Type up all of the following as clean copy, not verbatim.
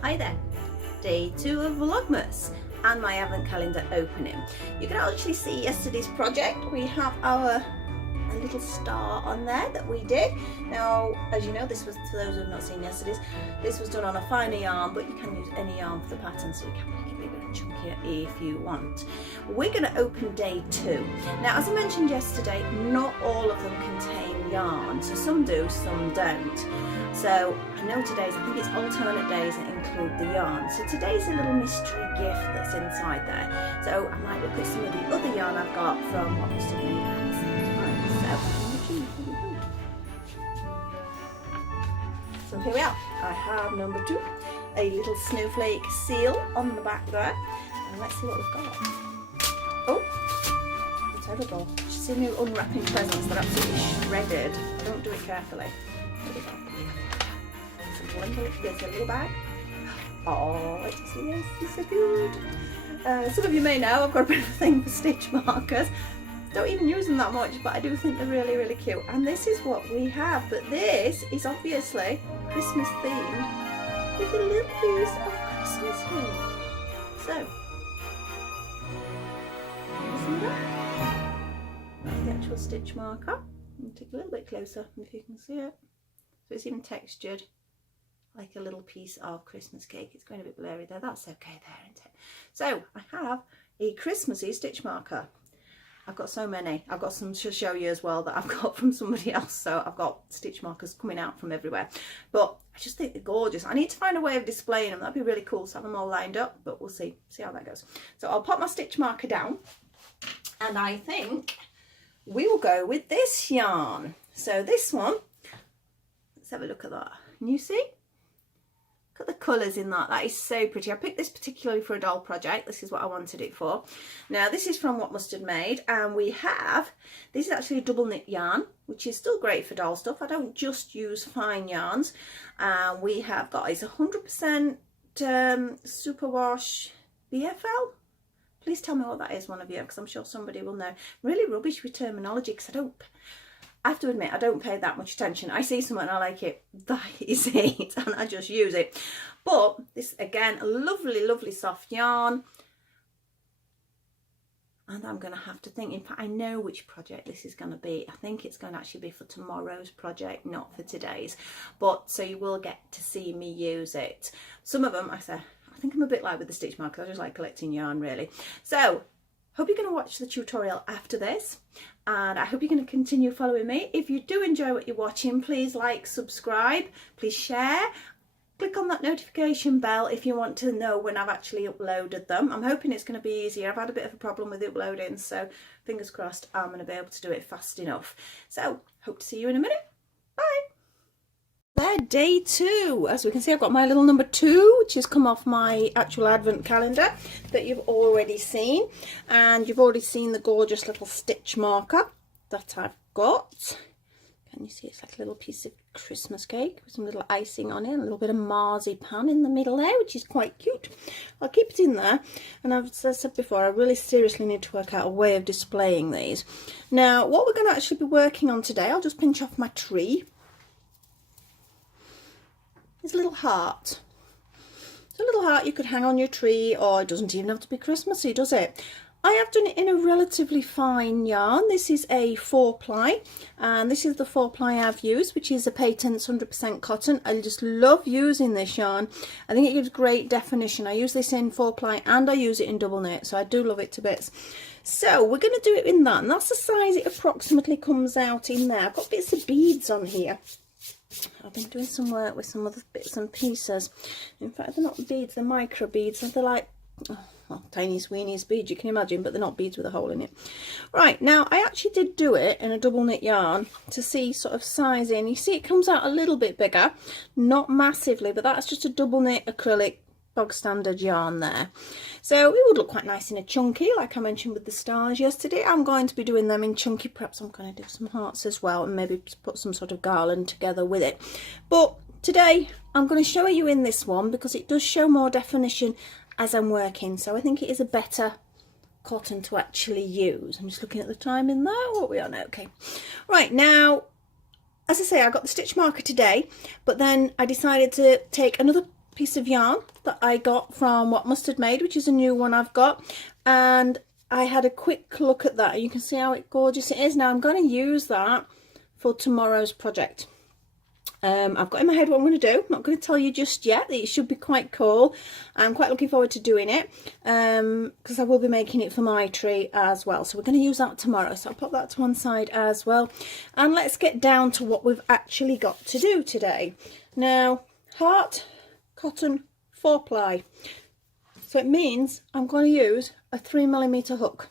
Hi there, day 2 of Vlogmas and my advent calendar opening. You can actually see yesterday's project. We have a little star on there that we did. Now, as you know, this was, for those who have not seen yesterday's, this was done on a finer yarn, but you can use any yarn for the pattern, so you can make it bigger and chunkier if you want. We're going to open day 2. Now, as I mentioned yesterday, not all of them contain yarn, so some do, some don't. So I know today's, I think it's alternate days that include the yarn. So today's a little mystery gift that's inside there. So I might look at some of the other yarn I've got from what must have made at the same time. So here we are. I have number 2, a little snowflake seal on the back there. And let's see what we've got. Oh, it's terrible. Just see me unwrapping presents that are absolutely shredded. Don't do it carefully. There we go. There's a little bag. Oh, let's see this. This is so cute. Some of you may know I've got a bit of a thing for stitch markers. Don't even use them that much, but I do think they're really, really cute. And this is what we have. But this is obviously Christmas themed with a little piece of Christmas cake. So, see that? That's the actual stitch marker. I'll take a little bit closer if you can see it. So it's even textured like a little piece of Christmas cake. It's going a bit blurry there. That's okay there, isn't it? So I have a Christmassy stitch marker. I've got so many. I've got some to show you as well that I've got from somebody else. So I've got stitch markers coming out from everywhere. But I just think they're gorgeous. I need to find a way of displaying them. That'd be really cool to have them all lined up. But we'll see how that goes. So I'll pop my stitch marker down. And I think we will go with this yarn. So this one, let's have a look at that. Can you see? Look at the colours in that. That is so pretty. I picked this particularly for a doll project. This is what I wanted it for. Now, this is from What Mustard Made, and we have, this is actually a double knit yarn, which is still great for doll stuff. I don't just use fine yarns. We have got, it's 100% superwash BFL. Please tell me what that is, one of you, because I'm sure somebody will know. I'm really rubbish with terminology because I have to admit, I don't pay that much attention. I see something and I like it, that is it, and I just use it. But this, again, a lovely, lovely soft yarn. And I'm going to have to think, in fact, I know which project this is going to be. I think it's going to actually be for tomorrow's project, not for today's. But, so you will get to see me use it. Some of them, I think I'm a bit like with the stitch markers. I just like collecting yarn, really. So, hope you're going to watch the tutorial after this, and I hope you're going to continue following me. If you do enjoy what you're watching, please like, subscribe, please share, click on that notification bell if you want to know when I've actually uploaded them. I'm hoping it's going to be easier. I've had a bit of a problem with uploading, so fingers crossed I'm going to be able to do it fast enough. So, hope to see you in a minute. Bye! There, day 2. As we can see, I've got my little number 2, which has come off my actual advent calendar that you've already seen. And you've already seen the gorgeous little stitch marker that I've got. Can you see? It's like a little piece of Christmas cake with some little icing on it, and a little bit of marzipan in the middle there, which is quite cute. I'll keep it in there. And as I said before, I really seriously need to work out a way of displaying these. Now, what we're going to actually be working on today, I'll just pinch off my tree. It's a little heart. It's a little heart you could hang on your tree, or it doesn't even have to be Christmassy, does it? I have done it in a relatively fine yarn. This is a 4-ply, and this is the 4-ply I've used, which is a Patents 100% cotton. I just love using this yarn. I think it gives great definition. I use this in 4-ply and I use it in double knit, so I do love it to bits. So we're going to do it in that, and that's the size it approximately comes out in there. I've got bits of beads on here. I've been doing some work with some other bits and pieces. In fact, they're not beads, they're micro beads. They're like, well, tiny weeniest beads you can imagine, but they're not beads with a hole in it. Right, now I actually did do it in a double knit yarn to see sort of sizing. You see it comes out a little bit bigger, not massively, but that's just a double knit acrylic bog standard yarn there. So it would look quite nice in a chunky, like I mentioned with the stars yesterday. I'm going to be doing them in chunky. Perhaps I'm going to do some hearts as well, and maybe put some sort of garland together with it. But today I'm going to show you in this one because it does show more definition as I'm working. So I think it is a better cotton to actually use. I'm just looking at the time in there. What are we on? Okay. Right, now, as I say, I got the stitch marker today, but then I decided to take another piece of yarn that I got from What Mustard Made, which is a new one I've got, and I had a quick look at that. You can see how gorgeous it is. Now I'm going to use that for tomorrow's project. I've got in my head what I'm going to do. I'm not going to tell you just yet. It should be quite cool. I'm quite looking forward to doing it because I will be making it for my tree as well. So we're going to use that tomorrow. So I'll pop that to one side as well. And let's get down to what we've actually got to do today. Now, heart, cotton, 4-ply. So it means I'm going to use a 3mm hook.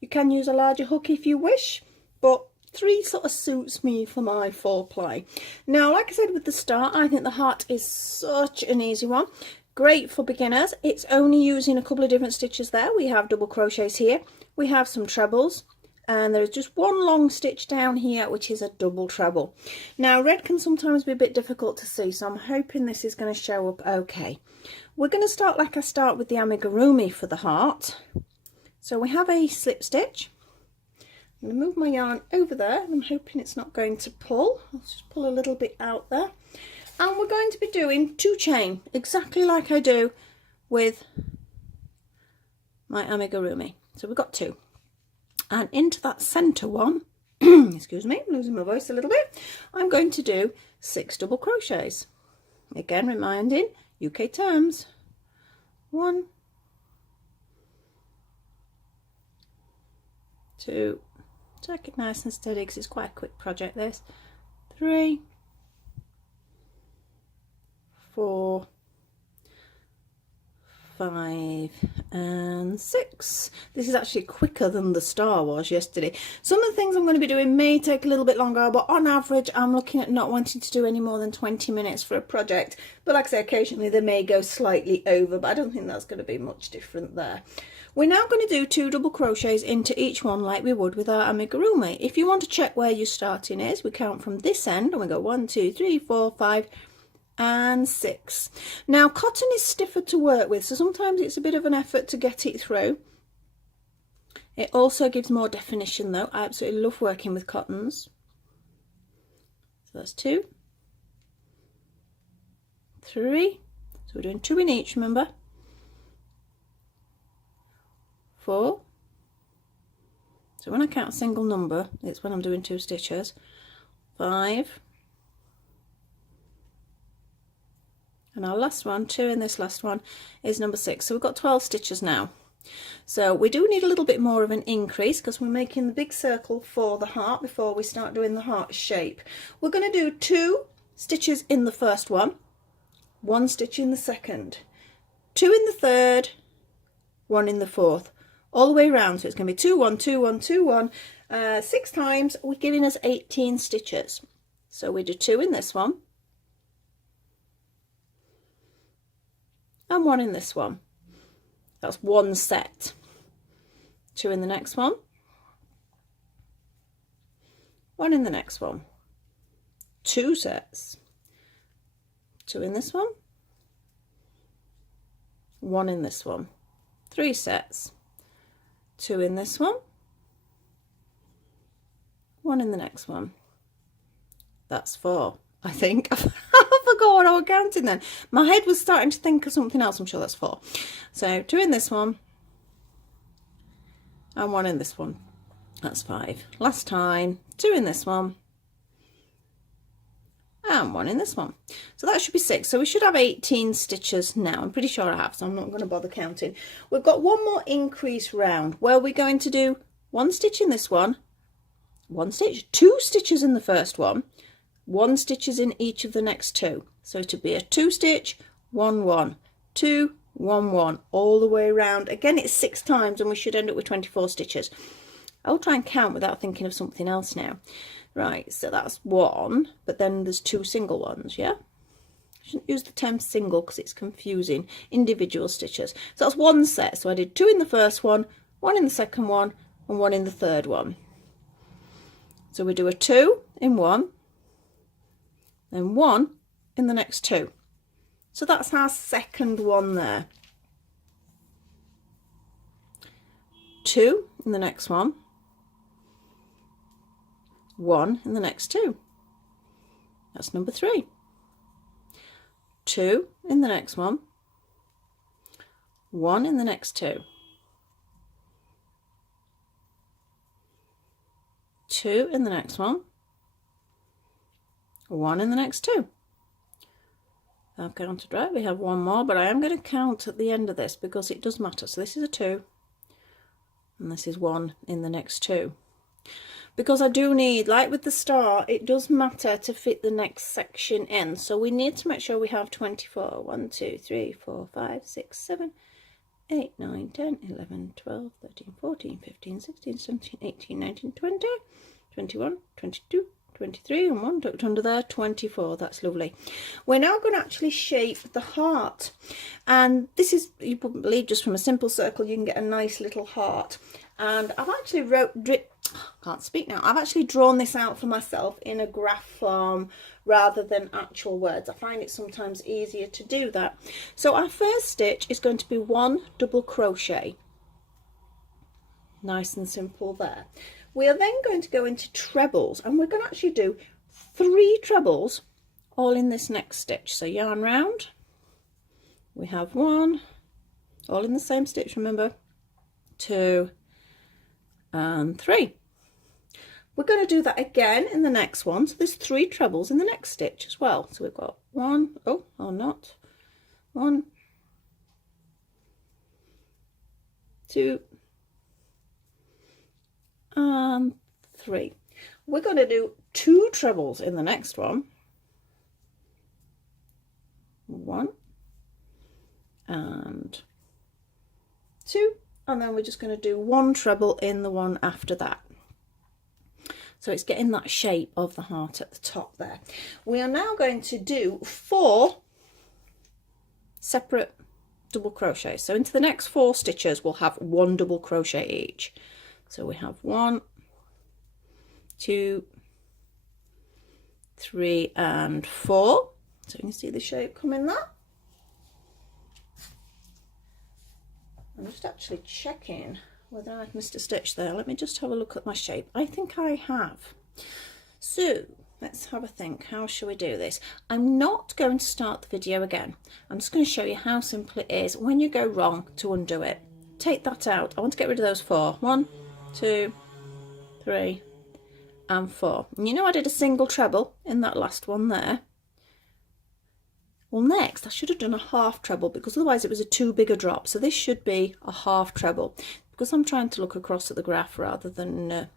You can use a larger hook if you wish, but 3 sort of suits me for my 4-ply. Now, like I said with the start, I think the heart is such an easy one. Great for beginners. It's only using a couple of different stitches there. We have double crochets here. We have some trebles. And there's just one long stitch down here, which is a double treble. Now, red can sometimes be a bit difficult to see, so I'm hoping this is going to show up okay. We're going to start like I start with the amigurumi for the heart. So we have a slip stitch. I'm going to move my yarn over there, and I'm hoping it's not going to pull. I'll just pull a little bit out there. And we're going to be doing 2 chain, exactly like I do with my amigurumi. So we've got 2. And into that centre one, excuse me, I'm losing my voice a little bit, I'm going to do 6 double crochets. Again, reminding UK terms. 1, 2, take it nice and steady because it's quite a quick project this. 3, 4, 5 and 6. This is actually quicker than the star was yesterday. Some of the things I'm going to be doing may take a little bit longer, but on average I'm looking at not wanting to do any more than 20 minutes for a project. But like I say, occasionally they may go slightly over, but I don't think that's going to be much different there. We're now going to do 2 double crochets into each one like we would with our amigurumi. If you want to check where your starting is, we count from this end and we go 1, 2, 3, 4, 5 and 6. Now, cotton is stiffer to work with, so sometimes it's a bit of an effort to get it through. It also gives more definition though. I absolutely love working with cottons. So that's 2, 3, so we're doing 2 in each, remember. 4, so when I count a single number, it's when I'm doing 2 stitches. 5, and our last one, 2 in this last one, is number 6. So we've got 12 stitches now. So we do need a little bit more of an increase because we're making the big circle for the heart before we start doing the heart shape. We're going to do 2 stitches in the first one, 1 stitch in the second, 2 in the third, 1 in the fourth, all the way around. So it's going to be 2, 1, 2, 1, 2, 1, 6 times. We're giving us 18 stitches. So we do 2 in this one and 1 in this one. That's 1 set. 2 in the next one, 1 in the next one, 2 sets, 2 in this one, 1 in this one, 3 sets, 2 in this one, 1 in the next one. That's 4, I think. I forgot what I was counting then. My head was starting to think of something else. I'm sure that's 4. So 2 in this one and 1 in this one. That's 5. Last time, 2 in this one and 1 in this one. So that should be 6. So we should have 18 stitches now. I'm pretty sure I have, so I'm not going to bother counting. We've got one more increase round where we're going to do 1 stitch in this one, 1 stitch, 2 stitches in the first one, 1 stitches in each of the next 2. So to be a 2 stitch, 1, 1, 2, 1, 1, all the way around. Again, it's 6 times and we should end up with 24 stitches. I'll try and count without thinking of something else now. Right, so that's 1, but then there's 2 single ones, yeah? I shouldn't use the term single because it's confusing. Individual stitches. So that's 1 set. So I did 2 in the first one, 1 in the second one, and 1 in the third one. So we do a 2 in one, then 1 in the next 2. So that's our second one there. 2 in the next one, 1 in the next 2. That's number 3. 2 in the next one, 1 in the next 2, 2 in the next one, 1 in the next 2. I've counted right, we have one more, but I am going to count at the end of this because it does matter. So this is a 2 and this is 1 in the next 2, because I do need, like with the star, it does matter to fit the next section in, so we need to make sure we have 24. 1 2 3 4 5 6 7 8 9 10 11 12 13 14 15 16 17 18 19 20 21 22 23 and 1 tucked under there, 24. That's lovely. We're now going to actually shape the heart, and this is, you wouldn't believe, just from a simple circle you can get a nice little heart. And I've actually can't speak now. I've actually drawn this out for myself in a graph form rather than actual words. I find it sometimes easier to do that. So our first stitch is going to be 1 double crochet. Nice and simple there. We are then going to go into trebles, and we're going to actually do 3 trebles all in this next stitch. So yarn round, we have 1, all in the same stitch, remember, 2 and 3. We're going to do that again in the next one, so there's 3 trebles in the next stitch as well. So we've got 1, oh, or not, 1, 2 and 3. We're going to do 2 trebles in the next one, 1 and 2, and then we're just going to do 1 treble in the one after that. So it's getting that shape of the heart at the top there. We are now going to do 4 separate double crochets. So into the next 4 stitches we'll have 1 double crochet each. So we have 1, 2, 3 and 4. So you can see the shape coming there. I'm just actually checking whether I've missed a stitch there. Let me just have a look at my shape. I think I have. So let's have a think. How shall we do this? I'm not going to start the video again. I'm just going to show you how simple it is when you go wrong to undo it. Take that out. I want to get rid of those 4. 1, 2, 3 and 4. And you know I did a single treble in that last one there. Well, next I should have done a half treble, because otherwise it was a too big a drop. So this should be a half treble, because I'm trying to look across at the graph rather than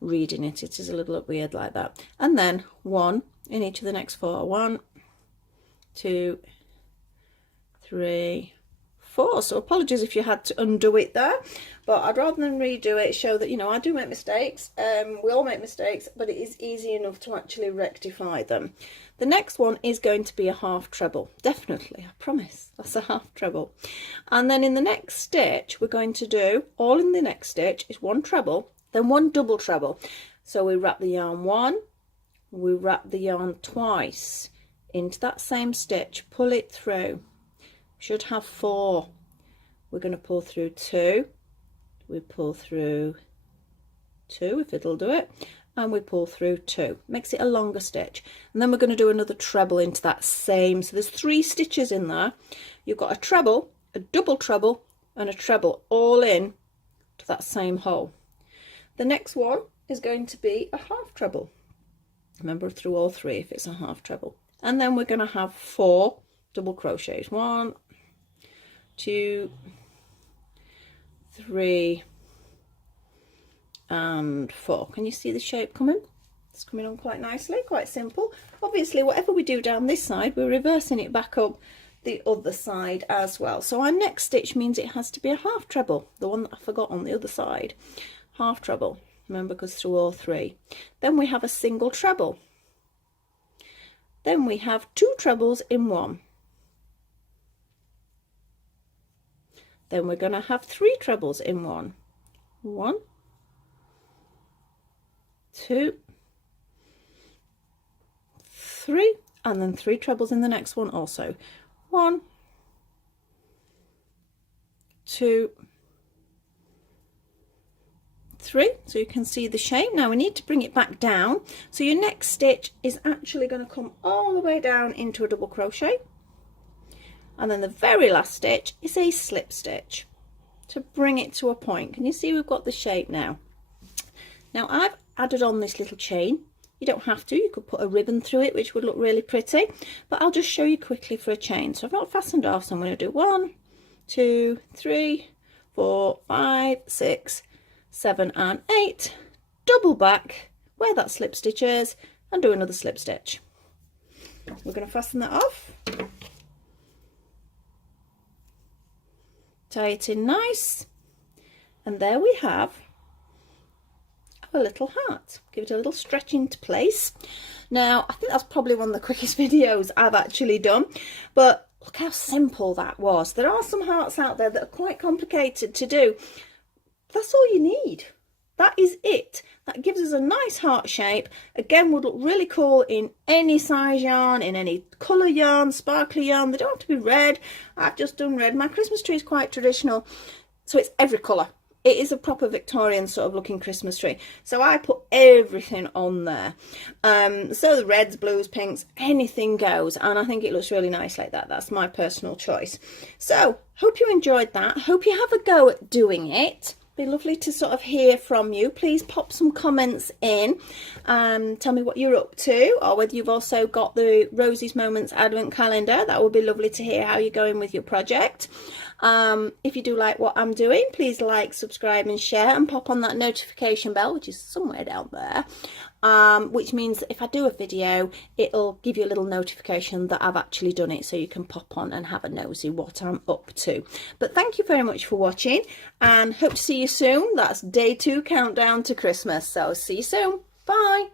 reading it. It is a little bit weird like that. And then 1 in each of the next 4. 1, 2, 3, 4. So apologies if you had to undo it there, but I'd rather than redo it, show that, you know, I do make mistakes. We all make mistakes, but it is easy enough to actually rectify them. The next one is going to be a half treble, definitely, I promise, that's a half treble. And then in the next stitch we're going to do, all in the next stitch is 1 treble, then 1 double treble. So we wrap the yarn 1, we wrap the yarn twice into that same stitch, pull it through. Should have 4. We're going to pull through 2, we pull through 2 if it'll do it, and we pull through 2. Makes it a longer stitch, and then we're going to do another treble into that same. So there's 3 stitches in there. You've got a treble, a double treble and a treble all in to that same hole. The next one is going to be a half treble. Remember, through all 3 if it's a half treble. And then we're going to have 4 double crochets. 1, 2, 3 and 4. Can you see the shape coming? It's coming on quite nicely, quite simple. Obviously whatever we do down this side, we're reversing it back up the other side as well. So our next stitch means it has to be a half treble, the one that I forgot on the other side. Half treble, remember, because through all 3. Then we have a single treble. Then we have 2 trebles in one. Then we're going to have 3 trebles in one. 1, 2, 3, and then 3 trebles in the next one also. 1, 2, 3. So you can see the shape. Now we need to bring it back down. So your next stitch is actually going to come all the way down into a double crochet. And then the very last stitch is a slip stitch to bring it to a point. Can you see we've got the shape now? Now I've added on this little chain. You don't have to, you could put a ribbon through it, which would look really pretty, but I'll just show you quickly for a chain. So I've not fastened off, so I'm going to do 1, 2, 3, 4, 5, 6, 7 and 8, double back where that slip stitch is and do another slip stitch. We're going to fasten that off, tie it in nice, and there we have a little heart. Give it a little stretch into place. Now I think that's probably one of the quickest videos I've actually done, but look how simple that was. There are some hearts out there that are quite complicated to do. That's all you need. That is it. That gives us a nice heart shape. Again, would look really cool in any size yarn, in any colour yarn, sparkly yarn. They don't have to be red. I've just done red. My Christmas tree is quite traditional, so it's every colour. It is a proper Victorian sort of looking Christmas tree. So I put everything on there. So the reds, blues, pinks, anything goes. And I think it looks really nice like that. That's my personal choice. So hope you enjoyed that. Hope you have a go at doing it. Be lovely to sort of hear from you. Please pop some comments in. Tell me what you're up to, or whether you've also got the Rosies Moments Advent Calendar. That would be lovely to hear how you're going with your project. If you do like what I'm doing, please like, subscribe and share, and pop on that notification bell, which is somewhere down there, which means that if I do a video, it'll give you a little notification that I've actually done it, so you can pop on and have a nosy what I'm up to. But thank you very much for watching, and hope to see you soon. That's day 2 countdown to Christmas, so see you soon. Bye.